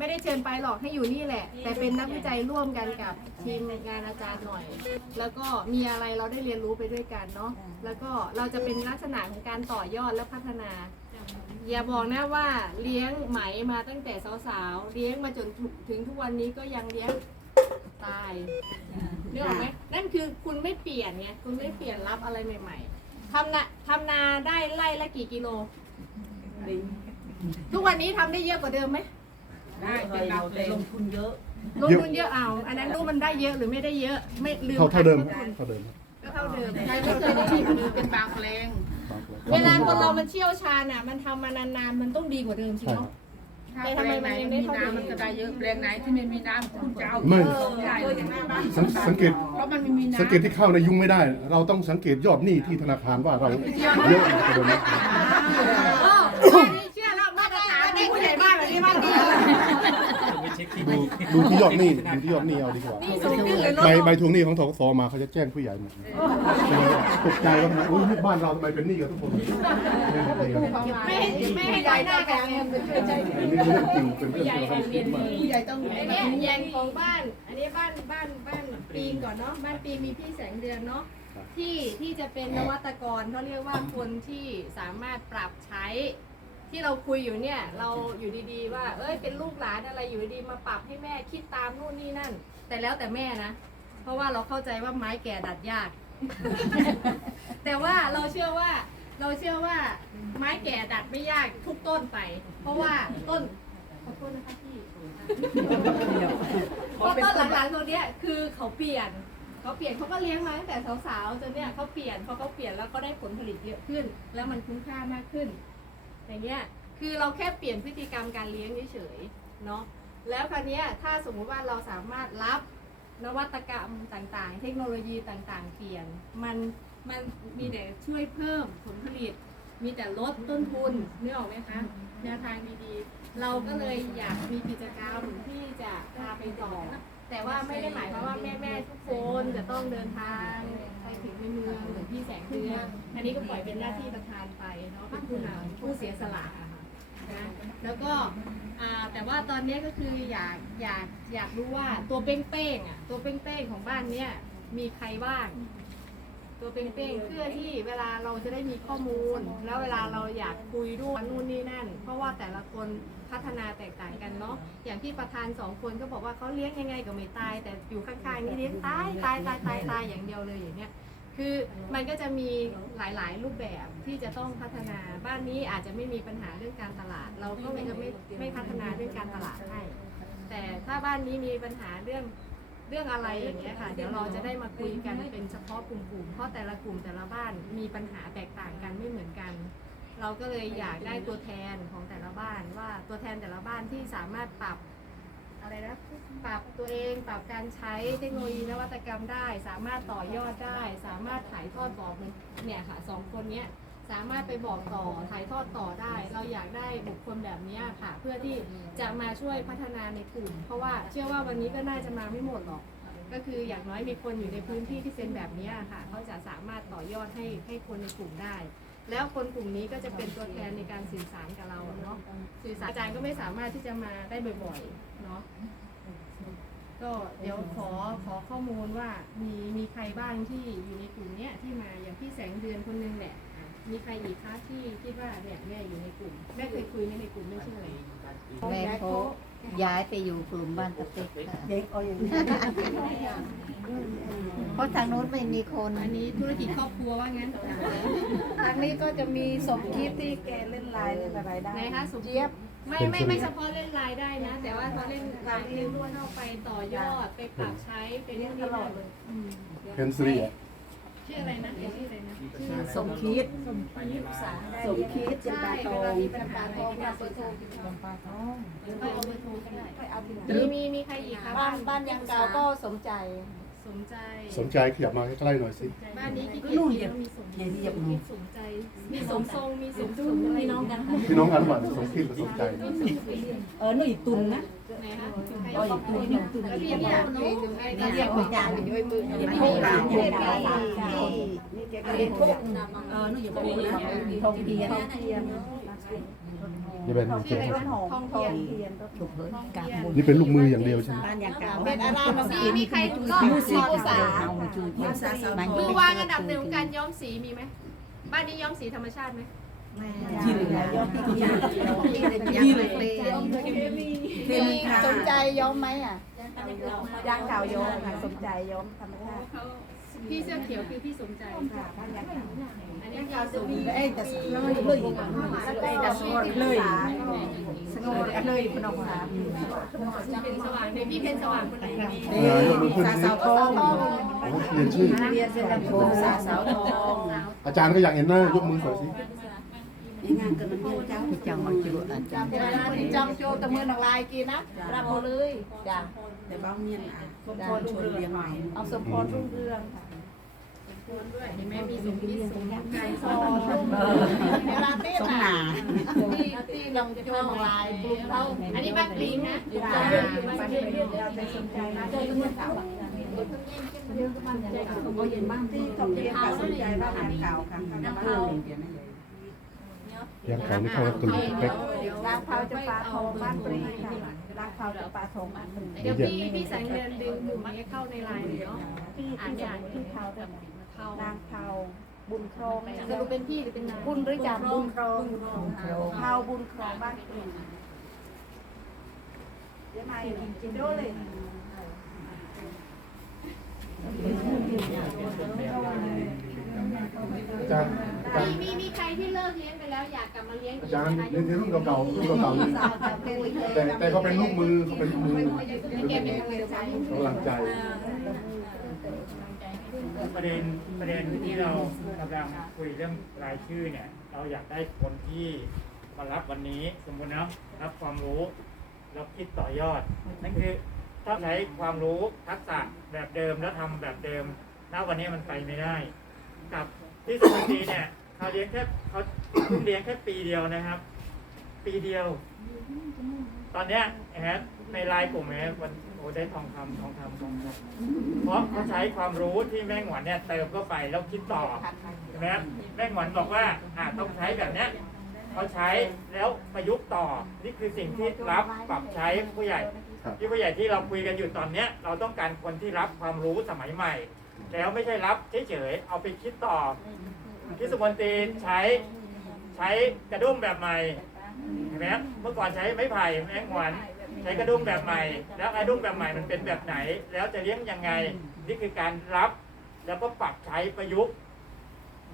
ไม่ได้เชิญไปหรอกให้อยู่นี่แหละ แต่เป็นนักวิจัยร่วมกันกับทีมงานอาจารย์หน่อย แล้วก็มีอะไรเราได้เรียนรู้ไปด้วยกันเนาะแล้วก็เราจะเป็นลักษณะของการต่อยอดและพัฒนาอย่าบอกนะว่าเลี้ยงไหมมาตั้งแต่สาวๆ เลี้ยงมาจนถึงทุกวันนี้ก็ยังเลี้ยงตายนึกออกไหมนั่นคือคุณไม่เปลี่ยนไงคุณไม่เปลี่ยนรับอะไรใหม่ ๆทำนาทำนาได้ไร่ละกี่กิโล ทุกวันนี้ทำได้เยอะกว่าเดิมไหม ได้เป็นเราแต่ลงทุนเยอะลงทุนเยอะเอา อันนั้นรู้มันได้เยอะหรือไม่ได้เยอะ ไม่ลืมเท่าเท่าเดิมหักต้นทุนเท่าเดิมก็เท่าเดิมใครไม่เคยได้ยินคือเป็นบางแปลงเวลาคนเรามันเชี่ยวชาญอะ มันทำมานานๆ มันต้องดีกว่าเดิมสิใช่ครัเนาะบถ้าแปลงไหนไม่มีน้ำมันก็ได้เยอะแปลงไหนที่ไม่มีน้ำคุณจะเอาไม่ได้เลยสังสังเกตเพราะมันไม่มีน้ำสังเกตที่เข้าในยุ่งไม่ได้ เราต้องสังเกตยอดหนี้ที่ธนาคารว่าเราเยอะกว่าเดิม ดูดูที่ยอดหนี้ดูที่ยอดหนี้เอาดีกว่านี่สูงขึ้นเลยใบเนาะใบทวงหนี้ของทกสมาเขาจะแจ้งผู้ใหญ่หมดใช่ไหมตกใจว่าอุ้ยบ้านเราทำไมเป็นหนี้กับทุกคนไม่ให้ไม่ให้ก้อยหน้ากันเลยอันนี้เรื่องจริงเป็นเรื่องที่เราต้องคิดมากผู้ใหญ่ต้องอันเนี้ยแยงของบ้าน อันนี้บ้านบ้านบ้านปีนก่อนเนาะบ้านปีนมีพี่แสงเดือนเนาะที่ที่จะเป็นนวัตกรเขาเรียกว่าคนที่สามารถปรับใช้ ที่เราคุยอยู่เนี่ย เราอยู่ดีๆ ว่า เอ้ยเป็นลูกหลานอะไรอยู่ดีๆมาปรับให้แม่คิดตามนู่นนี่นั่น แต่แล้วแต่แม่นะ เพราะว่าเราเข้าใจว่าไม้แก่ดัดยาก แต่ว่าเราเชื่อว่า เราเชื่อว่าไม้แก่ดัดไม่ยากทุกต้นไป เพราะว่าต้นขอโทษนะคะพี่เพราะต้นหลังๆตัวเนี้ยคือเขาเปลี่ยนเขาเปลี่ยนเขาก็เลี้ยงมาตั้งแต่สาวๆจนเนี่ยเขาเปลี่ยนพอเขาเปลี่ยนแล้วก็ได้ผลผลิตเยอะขึ้น แล้วมันคุ้มค่ามากขึ้น อย่างเงี้ยคือเราแค่เปลี่ยนพฤติกรรมการเลี้ยงเฉยๆเนาะแล้วคราวเนี้ยถ้าสมมุติว่าเราสามารถรับนวัตกรรมต่างๆ เทคโนโลยีต่างๆ เปลี่ยนมันมันมีแต่ช่วยเพิ่มผลผลิต มีแต่ลดต้นทุนนึกออกไหมคะแนวทางดีๆ เราก็เลยอยากมีกิจกรรมที่จะพาไปต่อ แต่ว่าไม่ได้หมายความว่าแม่ๆทุกคนจะต้องเดินทางไปถึงในเมืองหมือพี่แสงเดือนอันนี้ก็ปล่อยเป็นหน้าที่ประธานไปเนาะเป็นผู้นำผู้เสียสละอะค่ะนะแล้วก็แต่ว่าตอนนี้ก็คืออยากอยากอยากรู้ว่าตัวเป้งๆอะตัวเป้งๆของบ้านเนี้ยมีใครบ้างตัวเป้งๆเพื่อที่เวลาเราจะได้มีข้อมูล แล้วเวลาเราอยากคุยด้วยนู่นนี่นั่น เพราะว่าแต่ละคน พัฒนาแตกต่างกันเนาะอย่างที่ประธานสองคนก็บอกว่าเขาเลี้ยงยังไงก็ไม่ตาย แต่อยู่ข้างๆนี่เลี้ยงตายตายตายตายตายอย่างเดียวเลยอย่างเงี้ยคือมันก็จะมีหลายๆ รูปแบบที่จะต้องพัฒนาบ้านนี้อาจจะไม่มีปัญหาเรื่องการตลาด เราก็จะไม่ไม่พัฒนาเรื่องการตลาดให้แต่ถ้าบ้านนี้มีปัญหาเรื่องเรื่องอะไรอย่างเงี้ยค่ะ เดี๋ยวเราจะได้มาคุยกันเป็นเฉพาะกลุ่มๆเพราะแต่ละกลุ่มแต่ละบ้านมีปัญหาแตกต่างกันไม่เหมือนกัน เราก็เลยอยากได้ตัวแทนของแต่ละบ้านว่าตัวแทนแต่ละบ้านที่สามารถปรับอะไรนะปรับตัวเองปรับการใช้เทคโนโลยีนวัตกรรมได้ สามารถต่อยอดได้ สามารถถ่ายทอดต่อเนี่ยค่ะสองคนเนี้ยสามารถไปบอกต่อถ่ายทอดต่อได้ เราอยากได้บุคคลแบบนี้ค่ะ เพื่อที่จะมาช่วยพัฒนาในกลุ่ม เพราะว่าเชื่อว่าวันนี้ก็น่าจะมาไม่หมดหรอก ก็คืออย่างน้อยมีคนอยู่ในพื้นที่ที่เป็นแบบนี้ค่ะ เขาจะสามารถต่อยอดให้ให้คนในกลุ่มได้ แล้วคนกลุ่มนี้ก็จะเป็นตัวแทนในการสื่อสารกับเราเนาะสื่อสารอาจารย์ก็ไม่สามารถที่จะมาได้บ่อยๆเนาะก็เดี๋ยวขอขอข้อมูลว่ามีมีใครบ้างที่อยู่ในกลุ่มเนี้ยที่มาอย่างพี่แสงเดือนคนนึงแหละอะมีใครอีกคะที่คิดว่าเนี่ยแม่อยู่ในกลุ่มแม่เคยคุยไหมในกลุ่มไม่ใช่อะไร แม่เขา ย้ายไปอยู่กลุ่มบ้านตะเต็กค่ะเด็กเอาอย่างนี้เพราะทางโน้นไม่มีคนอันนี้ธุรกิจครอบครัวว่างั้นทางนี้ก็จะมีสมคิดที่แกเล่นไลน์เล่นอะไรได้ไหนคะสุเจี๊ยบไม่ไม่ไม่เฉพาะเล่นไลน์ได้นะ แต่ว่าเขาเล่นไลน์เล่นด้วยเข้าไปต่อยอดไปปรับใช้ไปเรื่องตลอดเลยอืมเพนซีอะ ชื่ออะไรนะเดี๋ยวชื่ออะไรนะชื่อสมคิด สมคิดจะใช่ตาทเวอลางมีปัญหาโทรมาเบอร์โทรไปเอาเบอร์โทรก็ได้มีมีมีใครอีกคะบ้านบ้านยังเก่าก็สมใจ สนใจสนใจขยับมาใกล้ๆหน่อยสิ บ้านนี้กี่กี่ปีแล้วมีสมมีสมใจมีสมทรงมีสมทรงมีน้องกันค่ะพี่น้องกันหวานสมคิดกับสนใจ เออหนุ่ยตุนนะไหนคะเอออีกตุนหนึ่งตุนแล้วเรียกเนี่ยเนาะเรียกหัวใจด้วยมือไม่ไม่ได้ได้ตามที่เรียกที่เรียกทุกเออหนุ่ยอย่าพูดนะทองเทียน นี่เป็นเทียนรถหอมทองเทียนเทียนรถถูกเฮ้ยกราบบุญนี่เป็นลูกมืออย่างเดียวใช่ไหมบ้านยางเก่าเป็นอะไรมามีมีใครก็มือสีสีภาษาเอามือจูมือสาสาวมือวางอันดับหนึ่งของการย้อมสีมีไหมบ้านนี้ย้อมสีธรรมชาติไหมยินเลยยอมยินยินเลยมีสนใจย้อมไหมอะยางเก่าย้อมค่ะสนใจย้อมธรรมชาติ พี่เสื้อเขียวคือพี่สมใจค่ะบ้านยางเก่าอันนี้พี่สมเอ้ยแต่เลยเลยแต่สงบเลยสงบเลยพนมค่ะเป็นสว่างในพี่เพนสว่างคนไหนเออยกมือขึ้นสาสิสาวทองโอ้โหเรียนชื่อเรียนเป็นลำโพงสาสาวทองอาจารย์ก็อยากเห็นหน้ายกมือหน่อยสิงานกันมันเยอะจังที่จังหวัดจุฬาจังจำได้นะที่จำโจตะมือหนักลายกินนะรับเอาเลยจ้ะ แต่บ้านเมียนอะสมพรชวนเลี้ยงใหม่เอาสมพรรุ่งเรืองค่ะด้วยเห็นไหมมีสมพิษสมใจพอรุ่งเรืองเวลาเต้นอะที่ที่ลองโจหนักลายกลุ่มเขาอันนี้บ้านกรีนนะบ้านเรียนบ้านเรียนเราจะสนใจนะเจอเมื่อเก่าก็เย็นบ้างที่เขาเรียนการสนใจบ้านเก่าค่ะบ้านเก่า ยังเขานี่เข้ากับตุลเป๊กลางเผาจะปลาทองบ้านปรีค่ะลางเผาจะปลาทองบ้านปรีเดี๋ยวพี่พี่แสงเดือนดึงหมู่นี้เข้าในไลน์เลยเนาะที่อ่านที่อย่างที่เผาแต่เข้าลางเผาบุญครองสรุปเป็นพี่หรือเป็นนายบุญหรือจ่าบุญครองเผาบุญครองบ้านปรีเดี๋ยวมากินด้วยเลยอาจารย์อาจาร มีย์มีมีใครที่เลิกเลี้ยงไปแล้วอยากกลับมาเลี้ยงอีอากจารย์ไหมในในรุ่นเก่าๆรุ่นเก่าๆนี่แต่แต่เขาเป็นลูกมือเขาเป็นลูกมือเก็บเป็นกำลังใจกำลังใจ ประเด็นประเด็นที่เรากำลังคุยเรื่องรายชื่อเนี่ย เราอยากได้คนที่มารับวันนี้สมมุตินะรับความรู้แล้วคิดต่อยอด นั่นคือถ้าใช้ความรู้ทักษะแบบเดิมแล้วทำแบบเดิมณวันนี้มันไปไม่ได้ กับที่สุพรรณบุรีเนี่ย เขาเลี้ยงแค่เขาเพิ่งเลี้ยงแค่ปีเดียวนะครับ ปีเดียว ตอนเนี้ยนะฮะในไลน์กลุ่มเนี่ยมันโอ้ได้ทองคำทองคำทองคำเพราะเขาใช้ความรู้ที่แม่งหวนเนี่ยเติมเข้าไปแล้วคิดต่อใช่ไหมครับแม่งหวนบอกว่าอ่าต้องใช้แบบเนี้ยเขาใช้แล้วประยุกต์ต่อนี่คือสิ่งที่รับปรับใช้ผู้ใหญ่ครับที่ผู้ใหญ่ที่เราคุยกันอยู่ตอนเนี้ย เราต้องการคนที่รับความรู้สมัยใหม่ แล้วไม่ใช่รับเฉยๆเอาไปคิดต่อ ที่สุพรรณตีใช้ใช้กระดุมแบบใหม่เห็นไหมครับเมื่อก่อนใช้ไม้ไผ่แมงหวนใช้กระดุมแบบใหม่ แล้วกระดุมแบบใหม่มันเป็นแบบไหน แล้วจะเลี้ยงยังไง นี่คือการรับแล้วก็ปรับใช้ประยุกต์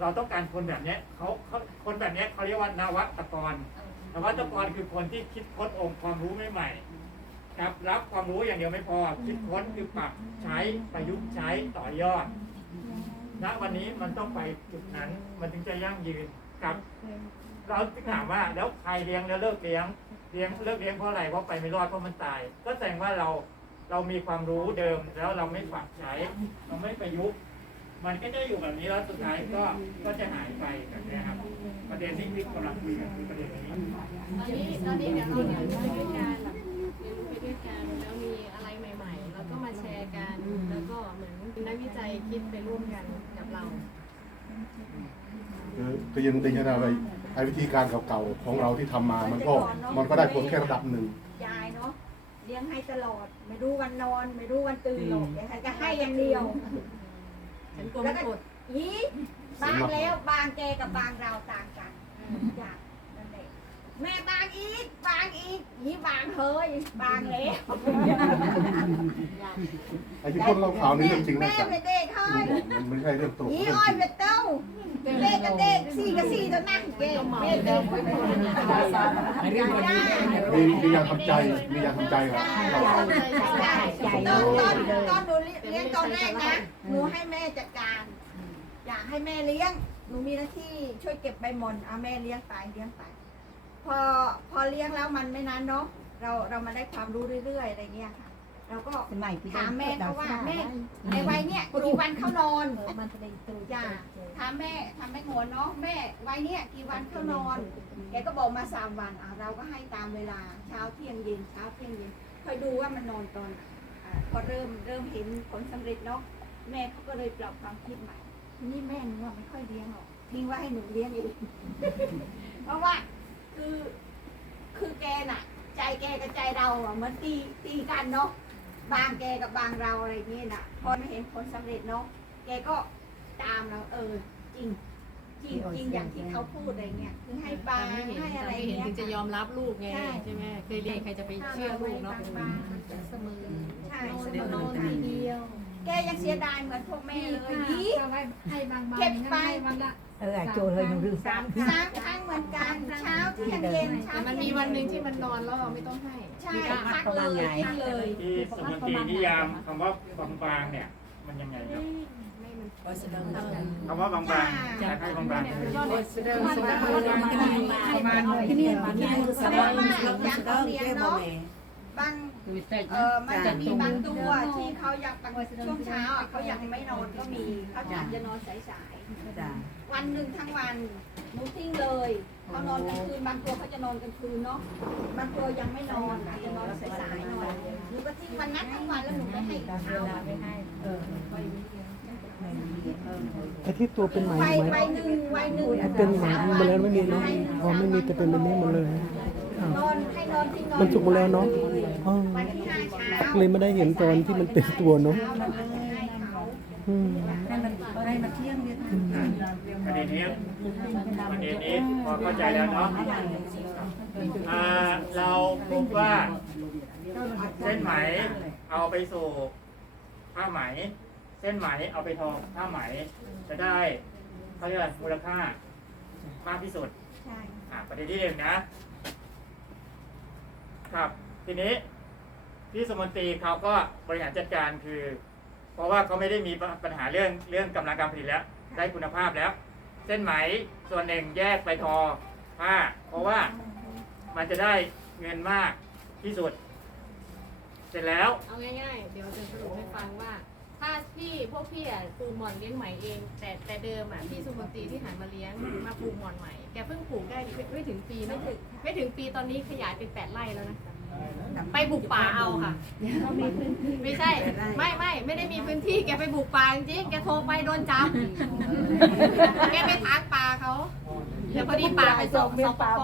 เราต้องการคนแบบนี้เขาเขาคนแบบนี้เขาเรียกว่านวัตกร นวัตกรคือคนที่คิดค้นองค์ความรู้ใหม่ๆครับรับความรู้อย่างเดียวไม่พอ คิดค้นคือปรับใช้ประยุกต์ใช้ต่อยอด ณวันนี้มันต้องไปจุดนั้น มันถึงจะยั่งยืนกับ เราจะถามว่าแล้วใครเลี้ยงแล้วเลิกเลี้ยงเลี้ยงเลิกเลี้ยงเพราะอะไรเพราะไปไม่รอดเพราะมันตาย ก็แสดงว่าเราเรามีความรู้เดิมแล้วเราไม่ปรับใช้ เราไม่ประยุกต์มันก็จะอยู่แบบนี้แล้วสุดท้ายก็ก็จะหายไปแบบนี้ครับ ประเด็นนี้ที่กำลังคุยกันคือประเด็นนี้ตอนนี้ตอนนี้เดี๋ยวเราเรียนรู้ไปด้วยกันเรียนรู้ไปด้วยกันแล้วมีอะไรใหม่ ๆ แล้วก็มาแชร์กันแล้วก็เหมือน นักวิจัยคิดไปร่วมกันกับเราคือคือยังติงอะไรไปไอ้วิธีการเก่าๆของเราที่ทำมา มันก็มันก็ได้ผลแค่ระดับหนึ่งยายเนาะเลี้ยงให้ตลอด ไม่รู้วันนอน ไม่รู้วันตื่นหรอกยังไงก็ให้อย่างเดียวฉันกลัวมันกดยีบางแล้วบางแกกับบางเราต่างกันจ้ะนั่นแหละ แม่บางอีกบางอีกยีบางเฮ้ยบางแล้วไอ้ที่คนเราข่าวนี่เรื่องจริงนะแม่จ๊ะเป็นเด็กเฮ้ยมันไม่ใช่เรื่องตลกยีเรื่องอ้อยจริงเป็นเต้าเด็กกับเด็กสี่กับสี่ตัวนั่งเก่งแม่เด็กมีมียาทำใจมียาทำใจครับตอนตอนตอนหนูเลี้ยงตอนแรกนะหนูให้แม่จัดการ อยากให้แม่เลี้ยงหนูมีหน้าที่ช่วยเก็บใบหมอนเอาแม่เลี้ยงไปเลี้ยงไป พอพอเลี้ยงแล้วมันไม่นานเนาะเราเรามาได้ความรู้เรื่อยๆอะไรเงี้ยค่ะ เราก็สมัยพี่ถามแม่เขาว่าแม่ในวัยเนี้ยกี่วันเข้านอนมันจะได้ตัวจ้าถามแม่ถามแม่โงนเนาะแม่วัยเนี้ยกี่วันเข้านอนแกก็บอกมาสามวันอะเราก็ให้ตามเวลาเช้าเที่ยงเย็นเช้าเที่ยงเย็นคอยดูว่ามันนอนตอนไหนอ่าพอเริ่มเริ่มเห็นผลสำเร็จเนาะแม่เขาก็เลยปรับความคิดใหม่ทีนี้แม่หนูว่าไม่ค่อยเลี้ยงหรอกทิ้งไว้ให้หนูเลี้ยงเองเพราะว่าคือกน่ะใจ แกกับใจเราอะเหมันตีตีกันเนาะบางแกกับบางเราอะไรอย่างเงี้ยน่ะพอมาเห็นผลสำเร็จเนาะแกก็ตามเราเออจริงจริงจริงอย่างที่เขาพูดอะไรเงี้ยคือให้บางไม่เห็นให้อะไรไม่เห็นเงี้ยถึงจะยอมรับลูกไงใช่ใช่ไหมเคยเรียนใครจะไปเชื่อลูกเนาะบางๆเสมอใช่เสเสมมออทีเดียว แกยังเสียดายเหมือนพวกแม่เลยนี่ให้ให้บางๆเก็บไปให้วันละเออโจเลยหนูลืมสามสามครั้งเหมือนกันเช้าเที่ยงเย็นเช้าแต่มันมีวันหนึ่งที่มันนอนแล้วเราไม่ต้องให้ใช่พักเลยพักเลยที่สมนตรีนิยามคำว่าบางๆเนี่ย มันยังไงครับคำว่าบางๆอยากให้บางๆประมาณที่นี่ประมาณแสดงว่าอย่างของเรียนเนาะบาง เออมันจะมีบางตัวที่เขาอยากบางช่วงเช้าอะเขาอยากไม่นอนก็มีเขาจะจะนอนสายๆวันหนึ่งทั้งวันหนูทิ้งเลยเขานอนกลางคืนบางตัวเขาจะนอนกลางคืนเนาะบางตัวยังไม่นอนอาจจะนอนสายๆหน่อยหนูก็ทิ้งวันนั้นทั้งวันแล้วหนูไม่ให้เช้าไอ้ที่ตัวเป็นไหมไปไหมไปหนึ่งวัยหนึ่งเป็นไหมมาแล้วไม่มีเนาะอ๋อไม่มีแต่เป็นแบบนี้หมดเลยอ้าว นอนให้นอนที่นอนมันสุกหมดแล้วเนาะอ๋อ วันที่ห้าเช้าเลยไม่ได้เห็นตอนที่มันเป็นตัวเนาะช้แล้วก็ให้เขาอืมให้มันให้มันเที่ยงเนี่ยประเด็นนี้ประเด็นนี้พอเข้าใจแล้วเนาะอ่าเราพบว่าเส้นไหมเอาไปสู่ผ้าไหม เส้นไหมเอาไปทอผ้าไหม จะได้เขาเรียกอะไรมูลค่ามากที่สุด ใช่ อ่าประเด็นที่หนึ่งนะ ครับ ทีนี้พี่สมนตรีเขาก็บริหารจัดการคือ เพราะว่าเขาไม่ได้มีปัญหาเรื่องเรื่องกำลังการผลิตแล้ว ได้คุณภาพแล้ว เส้นไหมส่วนหนึ่งแยกไปทอผ้า เพราะว่ามันจะได้เงินมากที่สุด เสร็จแล้ว เอาง่ายๆ เดี๋ยวจะสรุปให้ฟังว่า ถ้าพี่พวกพี่อะปลูกหม่อนเลี้ยงไหมเอง แต่แต่เดิมอะพี่สุมนตรีที่หันมาเลี้ยงมาปลูกหม่อนใหม่แกเพิ่งปลูกได้ไม่ไม่ถึงปีนะไม่ถึงปีตอนนี้ขยายเป็นแปดไร่แล้วนะไปบุกป่าเอาค่ะ ไม่ใช่ ไม่ไม่ไม่ได้มีพื้นที่แกไปบุกป่าจริงๆแกโทรไปโดนจับแกไปทางป่าเขา แล้วพอดีป่าเป็นสปสปก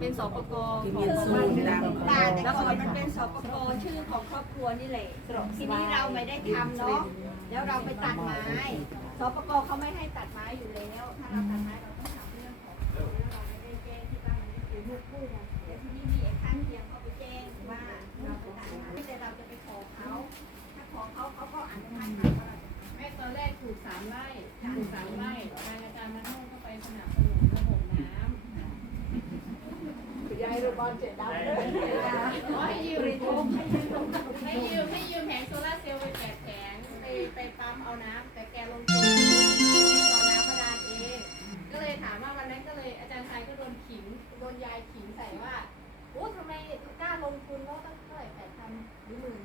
เป็นสปกของป่าแต่ก่อนมันเป็นสปกชื่อของครอบครัวนี่แหละทีนี้เราไม่ได้ทำเนาะแล้วเราไปตัดไม้สปกเขาไม่ให้ตัดไม้อยู่แล้วถ้าเราตัดไม้เราต้องทำเรื่องของแล้วเราไม่ได้แจ้งที่บ้านมันคือลูกคู่ไงแต่ที่นี่มีไอ้ข้างเคียงเขาไปแจ้งว่าเราไปตัดไม้แต่เราจะไปขอเขาถ้าขอเขาเขาก็อนุมัติให้ว่าเราจะแม่ตอนแรกถูกสามไร่ถูกสามไร่ทางอาจารย์มาโน่ก็ไปสนับสนุนระบบน้ำ ยายรูบอลเจ็ดดาว ขอให้ยืมให้ยืมให้ยืมแผงโซลาร์เซลล์ไปแปดแผงไปไปปั๊มเอา น้ำแต่แกลงทุนเอาน้ำบาดานเอง ก็เลยถามว่าวันนั้นก็เลยอาจารย์ชายก็โดนขิงโดนยายขิงใส่ว่าโอ้ทำไมกล้าลงทุนแล้วตั้งเท่าไหร่แปดพันหรือหมื่น